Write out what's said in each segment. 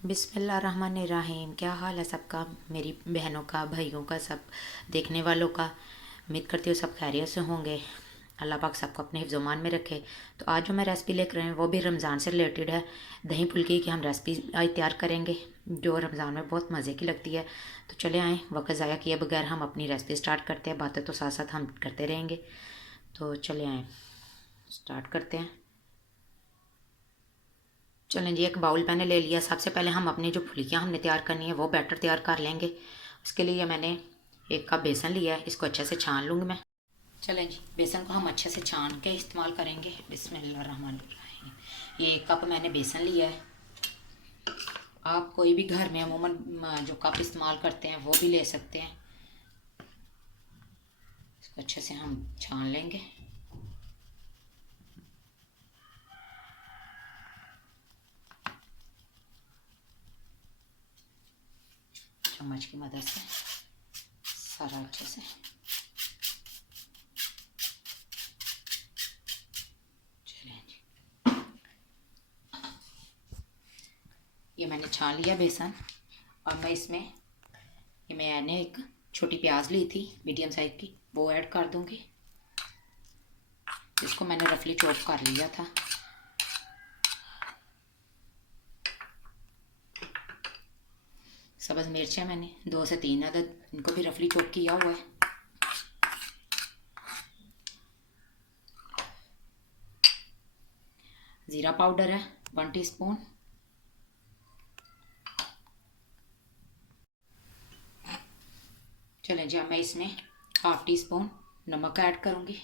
बिस्मिल्लाहिर्रहमानिर्रहीम। क्या हाल है सबका, मेरी बहनों का, भाइयों का, सब देखने वालों का। उम्मीद करती हूँ सब खैरियत से होंगे। अल्लाह पाक सबको अपने हिफ्ज़-ओ-मान में रखे। तो आज जो मैं रेसिपी लेकर आई हूँ वो भी रमज़ान से रिलेटेड है। दही फुल्की की हम रेसिपी आज तैयार करेंगे जो रमज़ान में बहुत मज़े की लगती है। तो चले आएँ, वक्त ज़ाया किए बगैर हम अपनी रेसिपी स्टार्ट करते हैं। बातें तो साथ साथ हम करते रहेंगे। तो चले आएँ, स्टार्ट करते हैं। चलें जी, एक बाउल मैंने ले लिया। सबसे पहले हम अपनी जो फुल्कियाँ हमने तैयार करनी है वो बैटर तैयार कर लेंगे। उसके लिए मैंने 1 कप बेसन लिया है, इसको अच्छे से छान लूँगी मैं। चलें जी, बेसन को हम अच्छे से छान के इस्तेमाल करेंगे। बिस्मिल्लाहिर्रहमानिर्रहीम। ये 1 कप मैंने बेसन लिया है। आप कोई भी घर में अमूमन जो कप इस्तेमाल करते हैं वो भी ले सकते हैं। इसको अच्छे से हम छान लेंगे। चम्मच की मदद से सारा अच्छे से ये मैंने छान लिया बेसन। और मैं इसमें मैंने एक छोटी प्याज ली थी मीडियम साइज़ की, वो ऐड कर दूंगी। इसको मैंने रफली चॉप कर लिया था। सब्ज़ मिर्च है मैंने 2 से 3 अदद, इनको भी रफली चॉप किया हुआ है। ज़ीरा पाउडर है 1 टीस्पून। चलें जी, अब मैं इसमें ½ टीस्पून नमक ऐड करूँगी।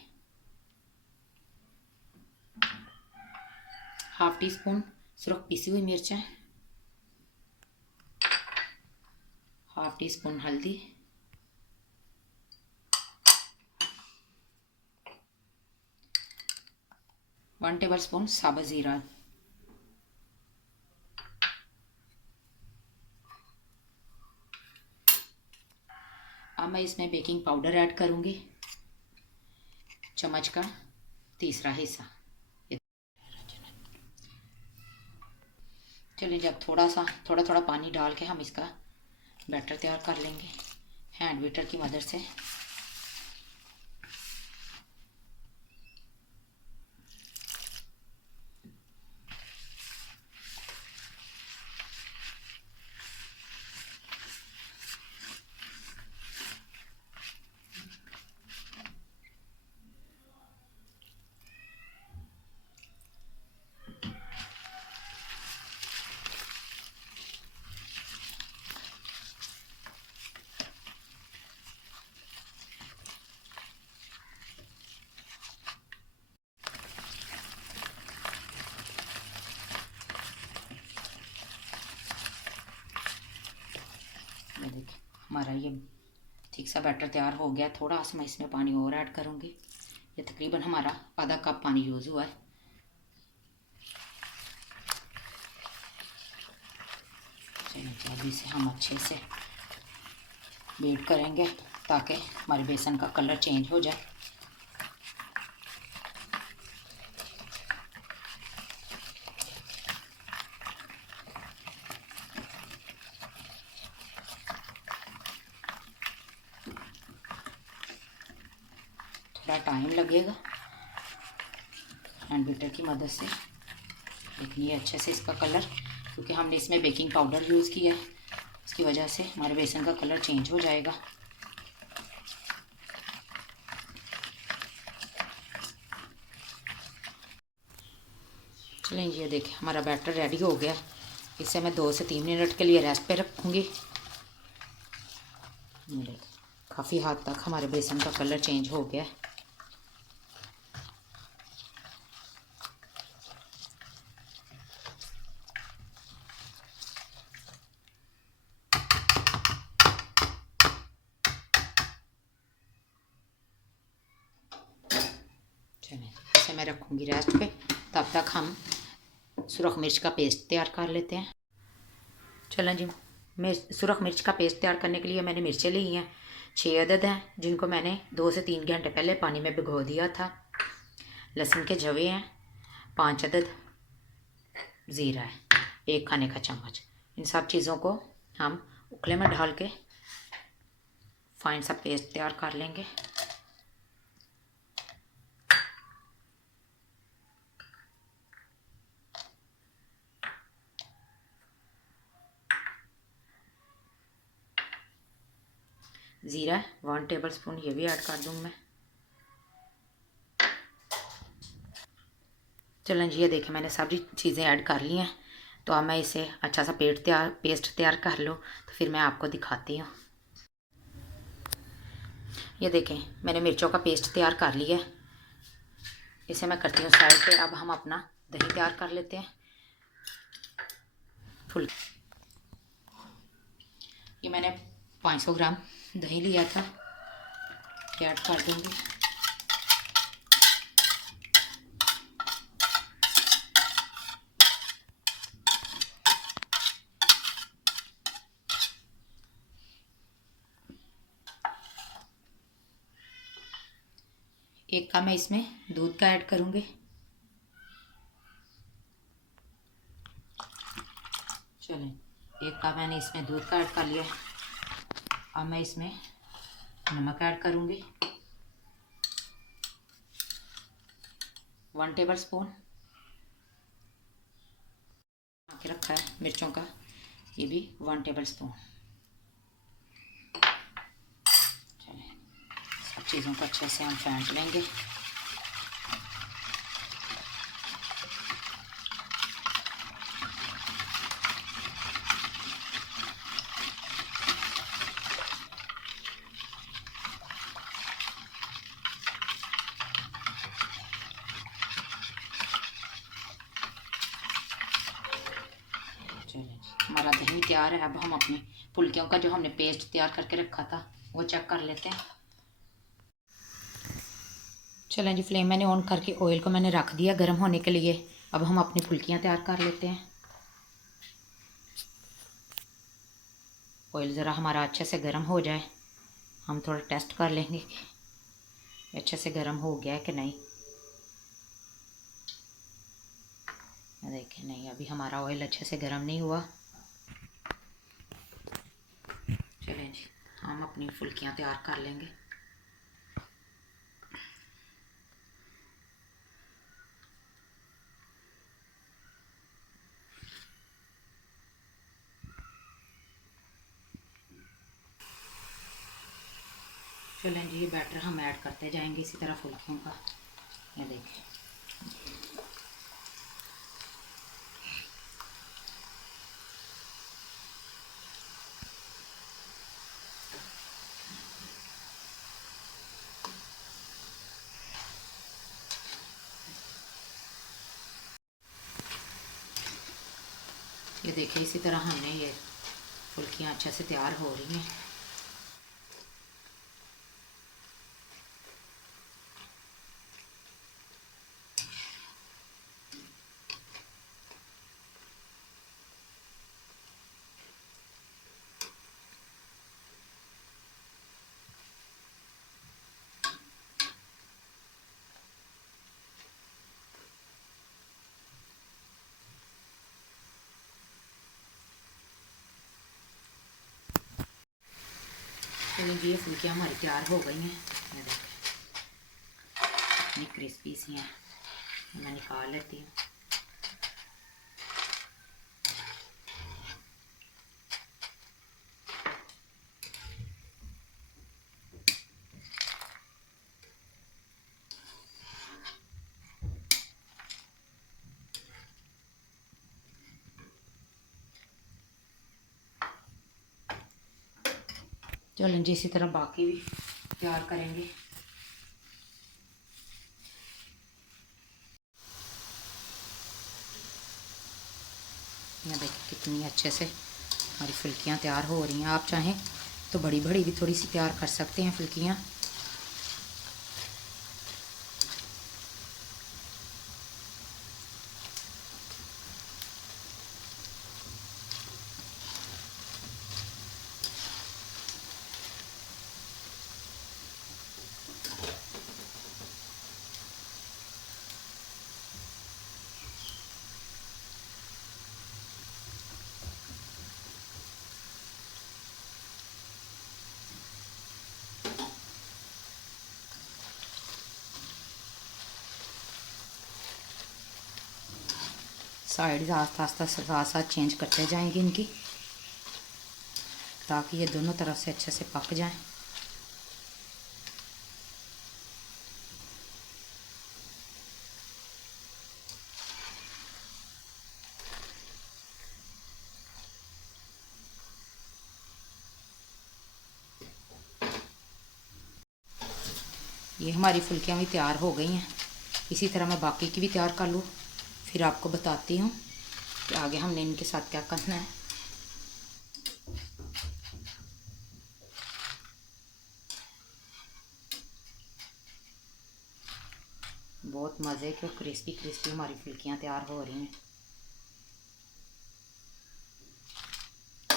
½ टीस्पून सुरख पिसी हुई मिर्च है। ½ टीस्पून हल्दी। 1 टेबल स्पून साबुत ज़ीरा। अब मैं इसमें बेकिंग पाउडर ऐड करूँगी, चम्मच का तीसरा हिस्सा। चलिए, जब थोड़ा थोड़ा पानी डाल के हम इसका बैटर तैयार कर लेंगे हैंड बीटर की मदद से। देखिए, हमारा ये ठीक सा बैटर तैयार हो गया। थोड़ा सा मैं इसमें पानी और ऐड करूँगी। ये तकरीबन हमारा आधा कप पानी यूज़ हुआ है। चलिए, अभी इसे हम अच्छे से बीट करेंगे ताकि हमारे बेसन का कलर चेंज हो जाए। थोड़ा टाइम लगेगा हैंड बीटर की मदद से देखनी है अच्छे से इसका कलर, क्योंकि हमने इसमें बेकिंग पाउडर यूज़ किया है। इसकी वजह से हमारे बेसन का कलर चेंज हो जाएगा। चलें, ये देखिए हमारा बैटर रेडी हो गया। इसे मैं 2 से 3 मिनट के लिए रेस्ट पे रखूँगी। काफ़ी हद तक हमारे बेसन का कलर चेंज हो गया। चलें, इसे मैं रखूँगी रेस्ट पे। तब तक हम सुरख मिर्च का पेस्ट तैयार कर लेते हैं। चलें जी, मैं सुरख मिर्च का पेस्ट तैयार करने के लिए मैंने मिर्चें ली हैं 6 अदद हैं, जिनको मैंने 2 से 3 घंटे पहले पानी में भिगो दिया था। लहसुन के जवे हैं 5 अदद। ज़ीरा है 1 खाने का चम्मच। इन सब चीज़ों को हम उखले में डाल के फाइन सा पेस्ट तैयार कर लेंगे। ज़ीरा 1 टेबलस्पून ये भी ऐड कर दूँ मैं। चलें जी, ये देखें मैंने सारी चीज़ें ऐड कर ली हैं। तो अब मैं इसे अच्छा सा पेस्ट तैयार कर लूँ तो फिर मैं आपको दिखाती हूँ। ये देखें मैंने मिर्चों का पेस्ट तैयार कर लिया है। इसे मैं करती हूँ साइड पे। अब हम अपना दही तैयार कर लेते हैं। फुल ये मैंने 500 ग्राम दही लिया था, ये ऐड कर दूँगी। एक का मैं इसमें दूध का ऐड करूँगी। चलें, एक का मैंने इसमें दूध का ऐड कर लिया है। अब मैं इसमें नमक ऐड करूँगी 1 टेबलस्पून। के रखा है मिर्चों का, ये भी 1 टेबलस्पून। चलें, सब चीज़ों को अच्छे से हम फेंट लेंगे। हमारा दही तैयार है। अब हम अपनी फुल्कियों का जो हमने पेस्ट तैयार करके रखा था वो चेक कर लेते हैं। चलें जी, फ्लेम मैंने ऑन करके ऑयल को मैंने रख दिया गर्म होने के लिए। अब हम अपनी फुल्कियां तैयार कर लेते हैं। ऑयल ज़रा हमारा अच्छे से गर्म हो जाए, हम थोड़ा टेस्ट कर लेंगे कि अच्छे से गर्म हो गया है कि नहीं। देखिए नहीं, अभी हमारा ऑयल अच्छे से गर्म नहीं हुआ। चलें जी, हम अपनी फुल्कियां तैयार कर लेंगे। चलें जी, ये बैटर हम ऐड करते जाएंगे इसी तरह फुल्कियों का। ये देखिए इसी तरह हमने ये फुल्कियाँ अच्छे से तैयार हो रही हैं। चलिए ये फुल्कियाँ हमारी तैयार हो गई हैं। ये देखिए इतनी क्रिस्पी सी हैं। मैं निकाल लेती हूँ। चलें जी, इसी तरह बाकी भी तैयार करेंगे। ये देखिए कितनी अच्छे से हमारी फुल्कियाँ तैयार हो रही हैं। आप चाहें तो बड़ी बड़ी भी थोड़ी सी तैयार कर सकते हैं फुल्कियाँ। साइड आस्ता आस्ता साथ साथ चेंज करते जाएंगे इनकी, ताकि ये दोनों तरफ से अच्छे से पक जाएं। ये हमारी फुल्कियाँ भी तैयार हो गई हैं। इसी तरह मैं बाकी की भी तैयार कर लूँ, फिर आपको बताती हूँ कि आगे हमने इनके साथ क्या करना है। बहुत मज़े के क्रिस्पी क्रिस्पी हमारी फुल्कियाँ तैयार हो रही हैं।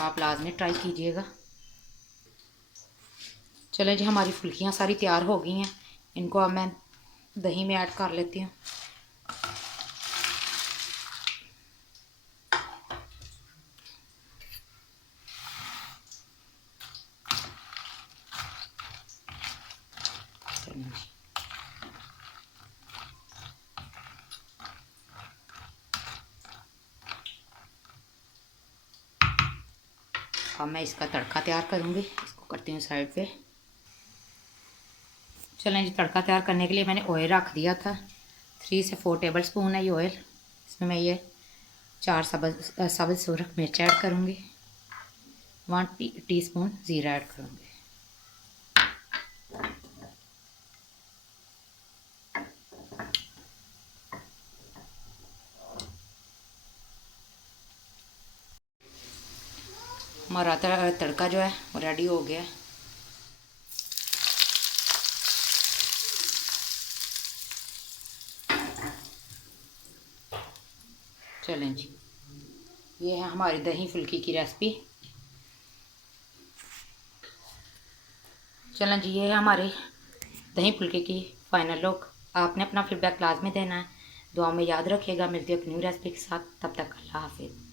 आप लाजमी ट्राई कीजिएगा। चलें जी, हमारी फुल्कियाँ सारी तैयार हो गई हैं। इनको अब मैं दही में ऐड कर लेती हूँ। अब मैं इसका तड़का तैयार करूँगी। इसको करती हूँ साइड पे। चलें जी, तड़का तैयार करने के लिए मैंने ऑयल रख दिया था। 3 से 4 टेबल स्पून है ये ऑयल। इसमें मैं ये 4 सब्ज़ सूरख मिर्च ऐड करूँगी। 1 टीस्पून ज़ीरा ऐड करूँगी। हमारा तड़का जो है वो रेडी हो गया है। चलें जी, ये है हमारी दही फुल्की की रेसिपी। चलें जी, ये है हमारी दही फुल्की की फाइनल लुक। आपने अपना फीडबैक लाजमी देना है। दुआ में याद रखिएगा। मिलती है एक न्यू रेसिपी के साथ। तब तक अल्लाह हाफिज़।